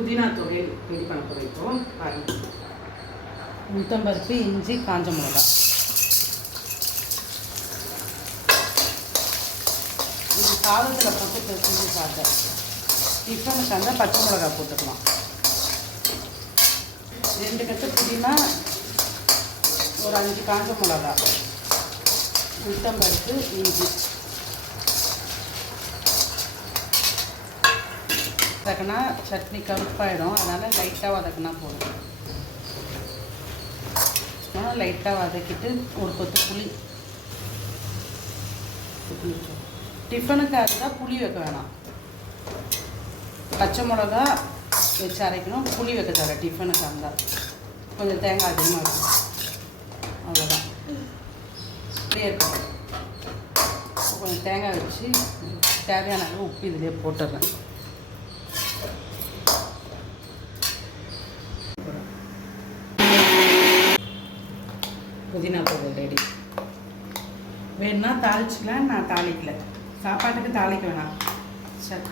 புதினா துவையல் ரெடி பண்ண போகிறோம். இப்போ பாருங்கள், உளுத்தம்பருப்பு, இஞ்சி, காஞ்ச மிளகா. இது சாதத்தில் போட்டு செஞ்சு சாப்பிட்டேன். டிஃபனுக்கு அந்த பச்சை மிளகா போட்டுக்கலாம். 2 கட்டு புதினா, ஒரு 5 காஞ்ச மிளகா, உளுத்தம்பருப்பு, இஞ்சி. வதக்கினா சட்னி கருப்பாயிடும், அதனால் லைட்டாக வதக்கினா போதும். லைட்டாக வதக்கிட்டு ஒரு கொத்து புளி. டிஃபனுக்கு அதுதான் புளி வைக்க வேணாம். பச்சை மிளகா வச்சு அரைக்கணும், புளி வைக்க தர. டிஃபனுக்கு இருந்தால் கொஞ்சம் தேங்காய் அதிகமாக இருக்கும், அவ்வளோதான். இப்படியே இருக்கும். கொஞ்சம் தேங்காய் வச்சு தேவையான அளவு உப்பு இதிலே போட்டுடுறேன். புதினா பொருள் ரெடி. வேணுன்னா தாளிச்சிக்கலாம், நான் தாளிக்கல. சாப்பாட்டுக்கு தாளிக்க வேணாம். சரி.